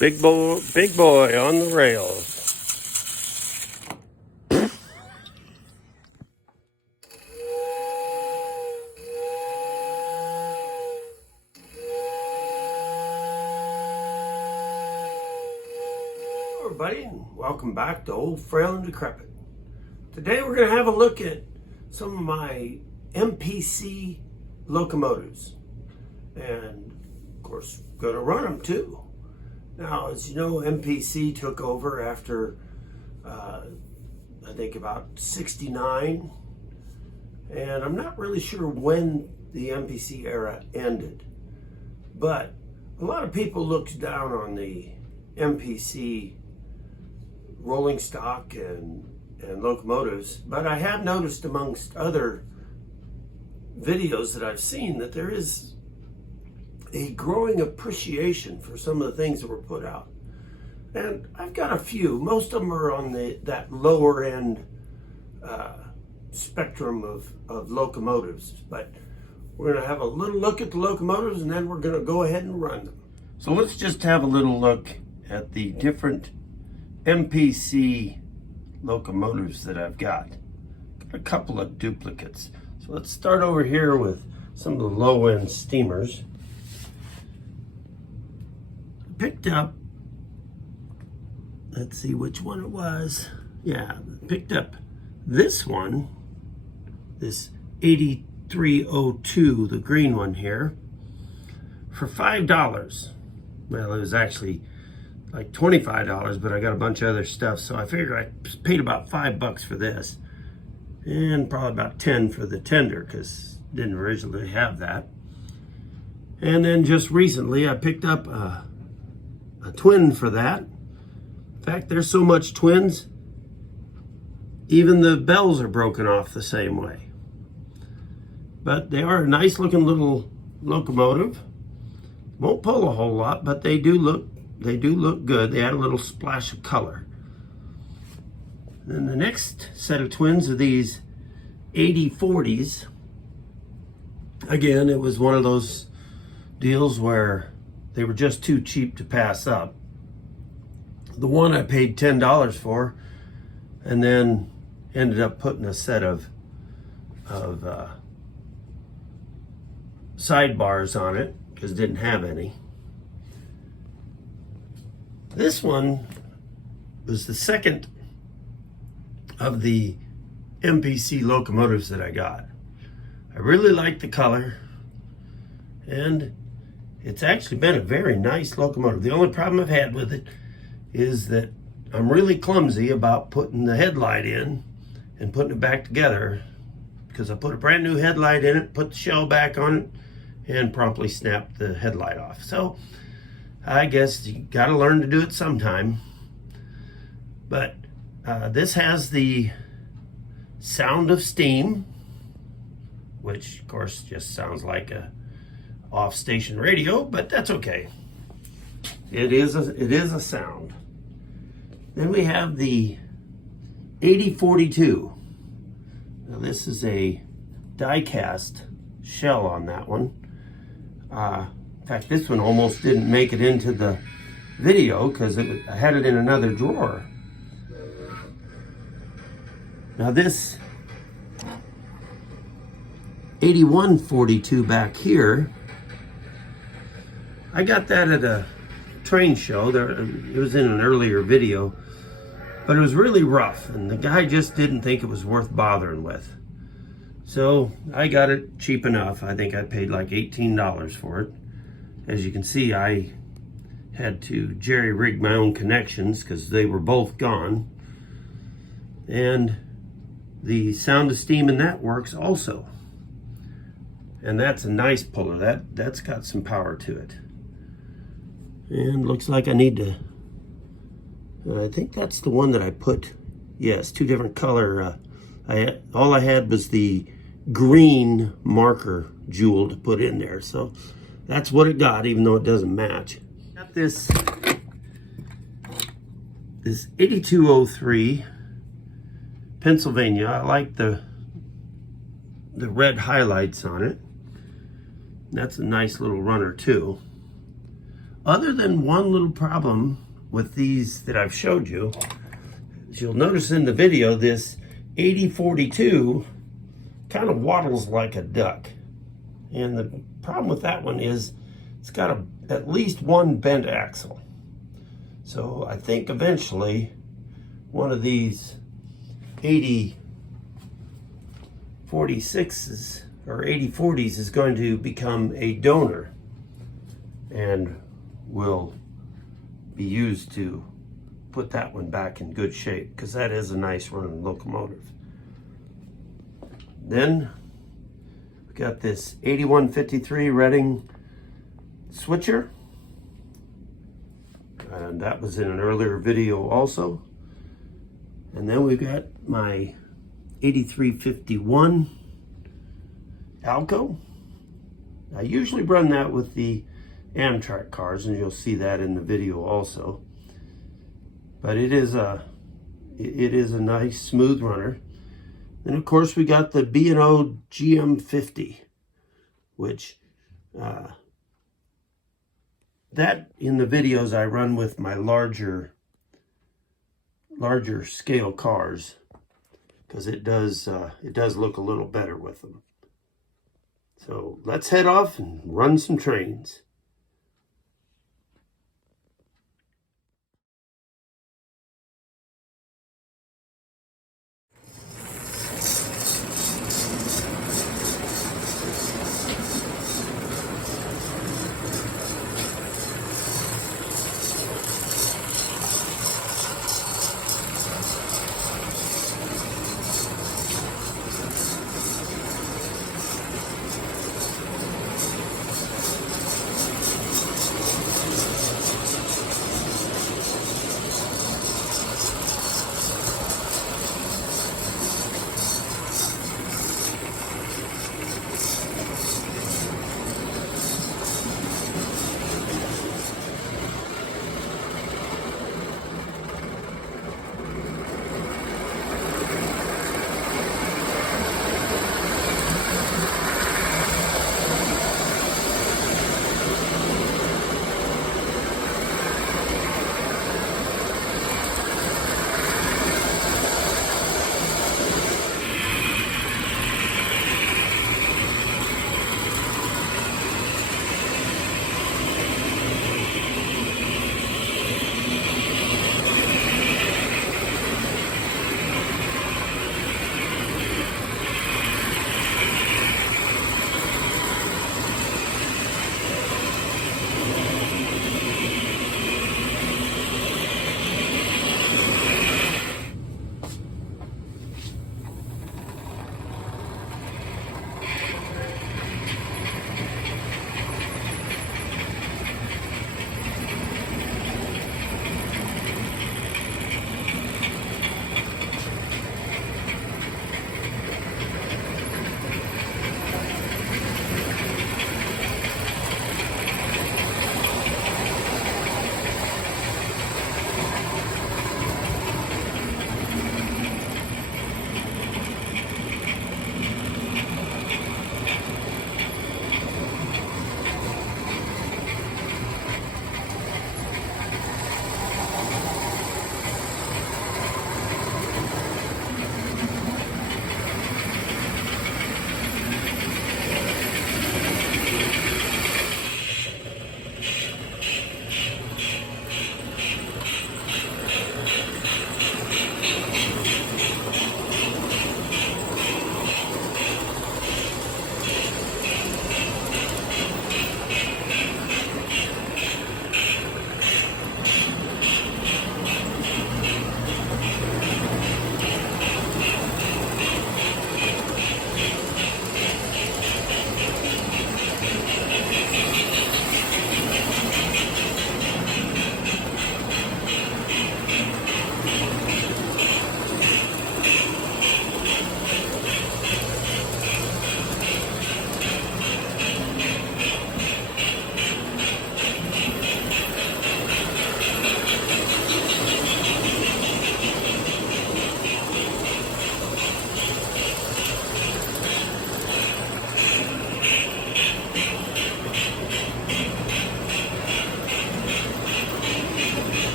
Big boy on the rails. Hello everybody, and welcome back to Old Frail and Decrepit. Today we're going to have a look at some of my MPC locomotives, and of course going to run them too. Now, as you know, MPC took over after I think about '69, and I'm not really sure when the MPC era ended, but a lot of people looked down on the MPC rolling stock and locomotives, but I have noticed amongst other videos that I've seen that there is a growing appreciation for some of the things that were put out. And I've got a few. Most of them are on that lower end spectrum of locomotives, but we're going to have a little look at the locomotives and then we're going to go ahead and run them. So let's just have a little look at the different MPC locomotives that I've got. Got a couple of duplicates. So let's start over here with some of the low end steamers. Picked up, let's see which one it was. Yeah, picked up this one, this 8302, the green one here, for $5. Well, it was actually like $25, but I got a bunch of other stuff, so I figured I paid about $5 for this, and probably about 10 for the tender, because didn't originally have that. And then just recently I picked up a twin for that. In fact, there's so much twins, even the bells are broken off the same way. But they are a nice looking little locomotive. Won't pull a whole lot, but they do look good. They add a little splash of color. Then the next set of twins are these 8040s. Again, it was one of those deals where they were just too cheap to pass up. The one I paid $10 for, and then ended up putting a set of sidebars on it because it didn't have any. This one was the second of the MPC locomotives that I got. I really like the color, and it's actually been a very nice locomotive. The only problem I've had with it is that I'm really clumsy about putting the headlight in and putting it back together, because I put a brand new headlight in it, put the shell back on it, and promptly snapped the headlight off. So I guess you gotta learn to do it sometime. But this has the sound of steam, which of course just sounds like a off-station radio, but that's okay. It is a sound. Then we have the 8042. Now this is a die-cast shell on that one. In fact, this one almost didn't make it into the video because I had it in another drawer. Now this 8142 back here, I got that at a train show. It was in an earlier video, but it was really rough, and the guy just didn't think it was worth bothering with. So I got it cheap enough. I think I paid like $18 for it. As you can see, I had to jerry-rig my own connections because they were both gone. And the sound of steam in that works also. And that's a nice puller. That's got some power to it. And looks like I need to, I think that's the one that I put, yes, two different color. All I had was the green marker jewel to put in there. So that's what it got, even though it doesn't match. Got this 8203 Pennsylvania. I like the red highlights on it. That's a nice little runner too. Other than one little problem with these that I've showed you, as you'll notice in the video, this 8042 kind of waddles like a duck. And the problem with that one is it's got at least one bent axle. So I think eventually one of these 8046s or 8040s is going to become a donor and will be used to put that one back in good shape, because that is a nice running locomotive. Then we got this 8153 Reading switcher, and that was in an earlier video also. And then we've got my 8351 Alco. I usually run that with the Amtrak cars, and you'll see that in the video also. But it is a nice smooth runner. And of course we got the B&O GM50, which that in the videos I run with my larger scale cars, because it does look a little better with them. So let's head off and run some trains.